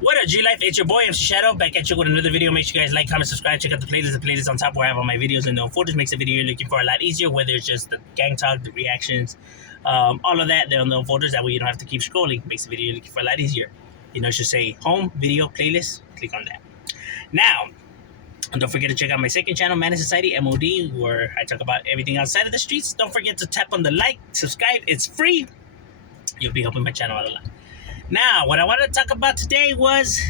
What up, G Life? It's your boy MC Shadow back at you with another video. Make sure you guys like, comment, subscribe, check out the playlist. The playlist on top where I have all my videos and the folders makes the video you're looking for a lot easier. Whether it's just the gang talk, the reactions, all of that, they're on the folders. That way you don't have to keep scrolling. Makes the video you're looking for a lot easier. You know, it should say home, video, playlist. Click on that. Now, and don't forget to check out my second channel, Man in Society, M.O.D, where I talk about everything outside of the streets. Don't forget to tap on the like, subscribe. It's free. You'll be helping my channel out a lot. Now, what I wanted to talk about today was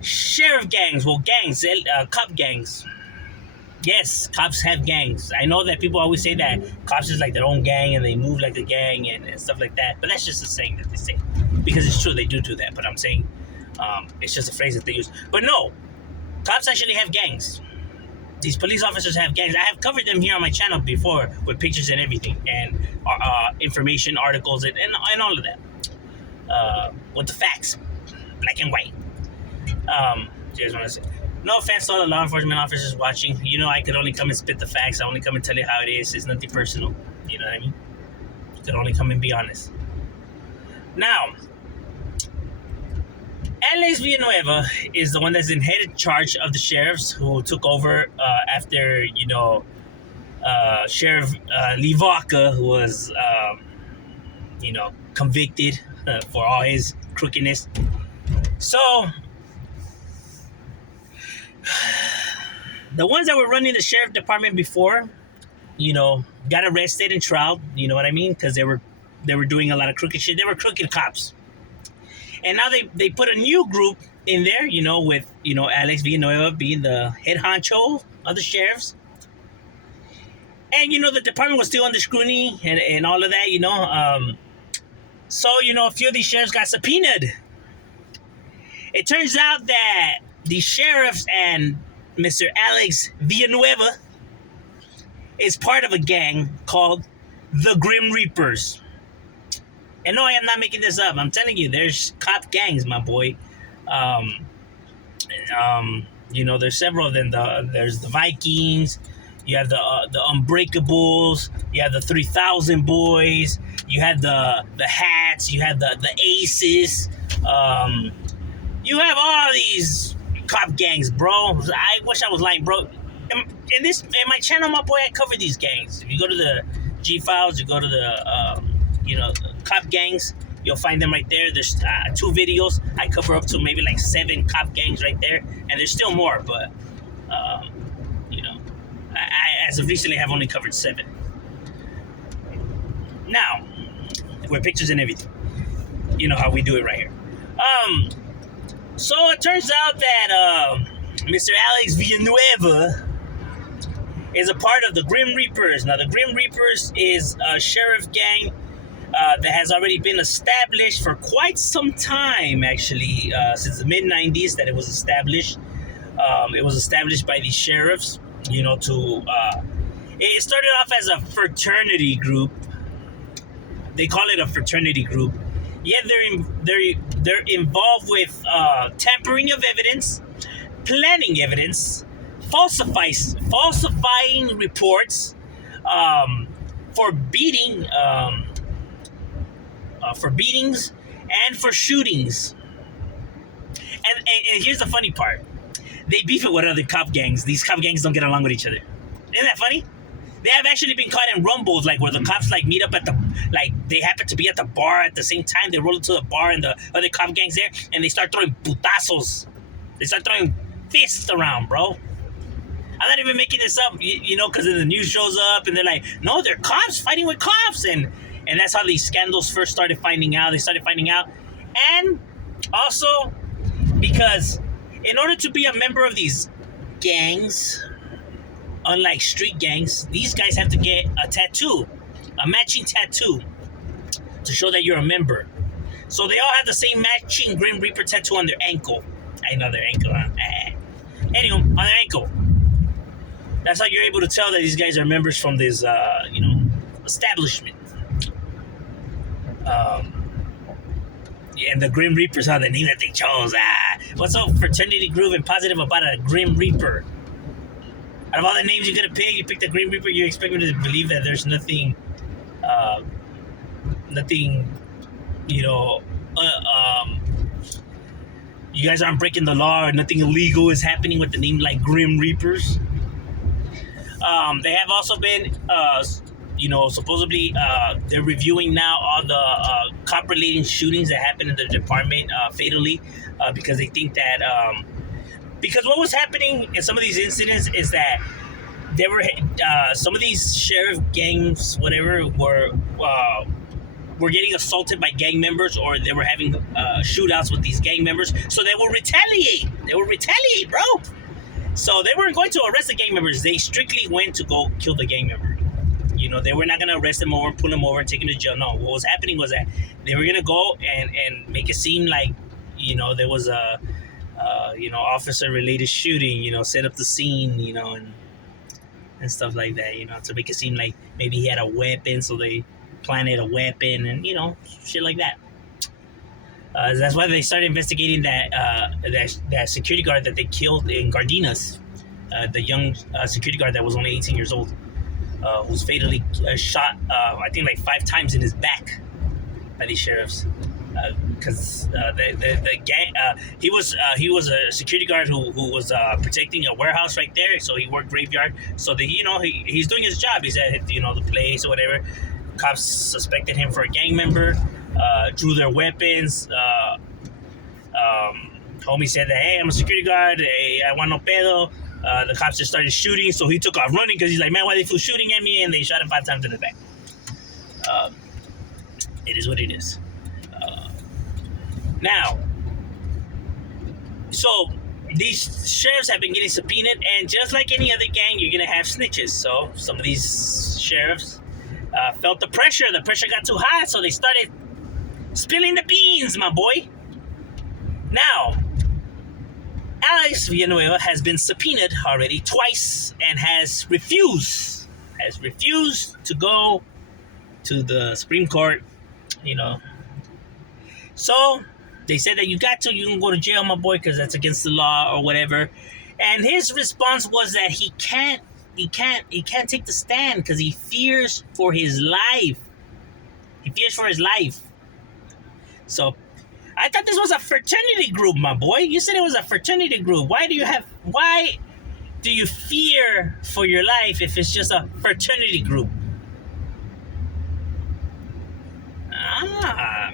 sheriff gangs. Well, gangs, cop gangs. Yes, cops have gangs. I know that people always say that cops is like their own gang and they move like a gang and stuff like that. But that's just a saying that they say. Because it's true, they do that. But I'm saying it's just a phrase that they use. But no, cops actually have gangs. These police officers have gangs. I have covered them here on my channel before with pictures and everything. And information, articles, and all of that. With the facts, black and white. You guys want to say? No offense to all the law enforcement officers watching. You know, I could only come and spit the facts. I only come and tell you how it is. It's nothing personal. You know what I mean? I could only come and be honest. Now, Alex Villanueva is the one that's in head charge of the sheriffs who took over after, Sheriff Lee Vaca, who was, convicted for all his crookedness. So, the ones that were running the sheriff department before, got arrested and trialed. You know what I mean? Because they were doing a lot of crooked shit. They were crooked cops. And now they put a new group in there, with, Alex Villanueva being the head honcho of the sheriffs. And, the department was still under scrutiny and all of that, So, a few of these sheriffs got subpoenaed. It turns out that the sheriffs and Mr. Alex Villanueva is part of a gang called the Grim Reapers. And no, I am not making this up. I'm telling you, there's cop gangs, my boy. There's several of them. There's the Vikings. You have the Unbreakables. You have the 3000 Boys. You have the Hats. You have the Aces. You have all these cop gangs, bro. I wish I was lying, bro. In my channel, my boy, I cover these gangs. If you go to the G Files, you go to the cop gangs, you'll find them right there. There's 2 videos. I cover up to maybe like 7 cop gangs right there, and there's still more, but I as of recently have only covered 7. Now, with pictures and everything, you know how we do it right here. So it turns out that Mr. Alex Villanueva is a part of the Grim Reapers. Now, the Grim Reapers is a sheriff gang that has already been established for quite some time, actually, since the mid-90s that it was established. It was established by these sheriffs, it started off as a fraternity group. They call it a fraternity group. Yeah, they're involved with tampering of evidence, planning evidence, falsifying reports, for beatings and for shootings. And here's the funny part: they beef it with other cop gangs. These cop gangs don't get along with each other. Isn't that funny? They have actually been caught in rumbles, like where the cops meet up at they happen to be at the bar at the same time. They roll into the bar and the other cop gangs there, and they start throwing putazos. They start throwing fists around, bro. I'm not even making this up, because the news shows up and they're like, no, they're cops fighting with cops, and that's how these scandals first started finding out. They started finding out, and also because in order to be a member of these gangs, unlike street gangs, these guys have to get a tattoo, a matching tattoo, to show that you're a member. So they all have the same matching Grim Reaper tattoo on their ankle. I know their ankle, huh? Anyway, on their ankle. That's how you're able to tell that these guys are members from this, establishment. And the Grim Reapers are the name that they chose. What's so fraternity groove and positive about a Grim Reaper? Out of all the names you're gonna pick, you pick the Grim Reaper. You expect me to believe that there's nothing, You guys aren't breaking the law, or nothing illegal is happening with the name like Grim Reapers. They have also been, supposedly they're reviewing now all the cop-related shootings that happened in the department fatally, because they think that because what was happening in some of these incidents is that there were some of these sheriff gangs, whatever, were getting assaulted by gang members, or they were having shootouts with these gang members. So they will retaliate. They will retaliate, bro. So they weren't going to arrest the gang members. They strictly went to go kill the gang member. You know, they were not going to arrest them over, pull them over, and take them to jail. No, what was happening was that they were going to go and make it seem like, there was a, officer-related shooting, set up the scene, and stuff like that, to make it seem like maybe he had a weapon, so they planted a weapon and, shit like that. That's why they started investigating that security guard that they killed in Gardinas, the young security guard that was only 18 years old, who was fatally shot, I think like 5 times in his back by these sheriffs. Because the gang, he was a security guard who was protecting a warehouse right there, so he worked graveyard. So he's doing his job. He's at the place or whatever. Cops suspected him for a gang member, drew their weapons. Homie said that, hey, I'm a security guard. Hey, I want no pedo. The cops just started shooting, so he took off running because he's like, man, why they feel shooting at me? And they shot him 5 times in the back. It is what it is. Now, so these sheriffs have been getting subpoenaed, and just like any other gang, you're going to have snitches. So some of these sheriffs felt the pressure. The pressure got too high, so they started spilling the beans, my boy. Now, Alex Villanueva has been subpoenaed already twice and has refused to go to the Supreme Court, So they said that you can go to jail, my boy, because that's against the law or whatever. And his response was that he can't take the stand because he fears for his life. He fears for his life. So I thought this was a fraternity group, my boy. You said it was a fraternity group. Why do you fear for your life if it's just a fraternity group?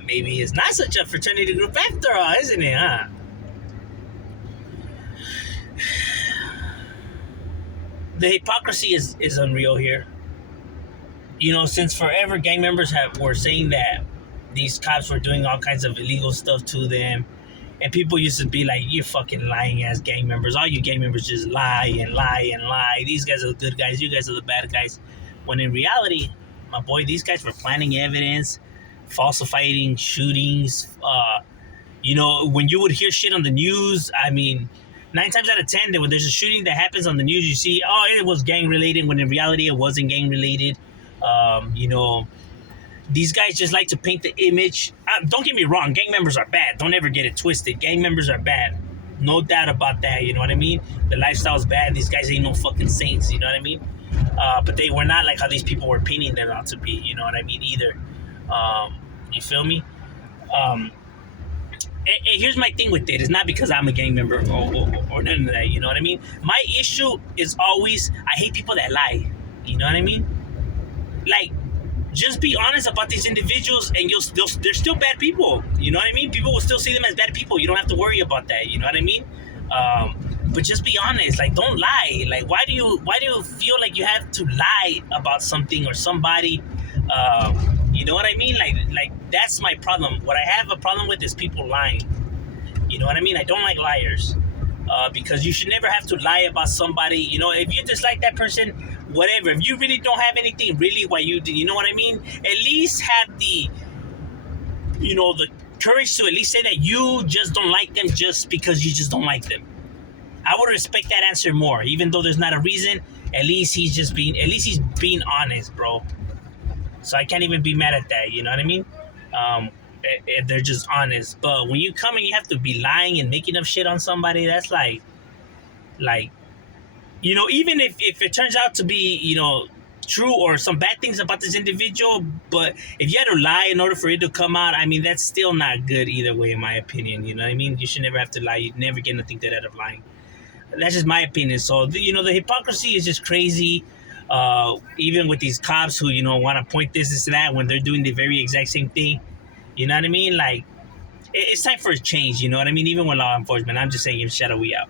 Maybe it's not such a fraternity group after all, isn't it, huh? The hypocrisy is unreal here. Since forever, gang members were saying that these cops were doing all kinds of illegal stuff to them. And people used to be like, you fucking lying ass gang members. All you gang members just lie and lie and lie. These guys are the good guys. You guys are the bad guys. When in reality, my boy, these guys were planting evidence, falsifying shootings. When you would hear shit on the news, 9 times out of 10, when there's a shooting that happens on the news, you see, it was gang related, when in reality it wasn't gang related. These guys just like to paint the image. Don't get me wrong, gang members are bad. Don't ever get it twisted. Gang members are bad. No doubt about that, you know what I mean? The lifestyle's bad. These guys ain't no fucking saints, you know what I mean? But they were not like how these people were painting them out to be, you know what I mean, either. You feel me? And here's my thing with it. It's not because I'm a gang member or none of that, you know what I mean? My issue is always, I hate people that lie, you know what I mean? Like, just be honest about these individuals, and they're still bad people, you know what I mean? People will still see them as bad people. You don't have to worry about that, you know what I mean? But just be honest. Like, don't lie. Like, why do you feel like you have to lie about something or somebody? You know what I mean? Like that's my problem. What I have a problem with is people lying. You know what I mean? I don't like liars. Because you should never have to lie about somebody. If you dislike that person, whatever. If you really don't have anything really why you know what I mean? At least have the courage to at least say that you just don't like them just because you just don't like them. I would respect that answer more, even though there's not a reason. At least he's being honest, bro. So I can't even be mad at that, you know what I mean? They're just honest. But when you come and you have to be lying and making up shit on somebody, that's like, even if it turns out to be, true or some bad things about this individual, but if you had to lie in order for it to come out, I mean, that's still not good either way, in my opinion. You know what I mean? You should never have to lie. You never get nothing good out of lying. That's just my opinion. So, the hypocrisy is just crazy. Even with these cops who, want to point this and that when they're doing the very exact same thing. You know what I mean? Like, it's time for a change. You know what I mean? Even with law enforcement, I'm just saying, Shadow, we out.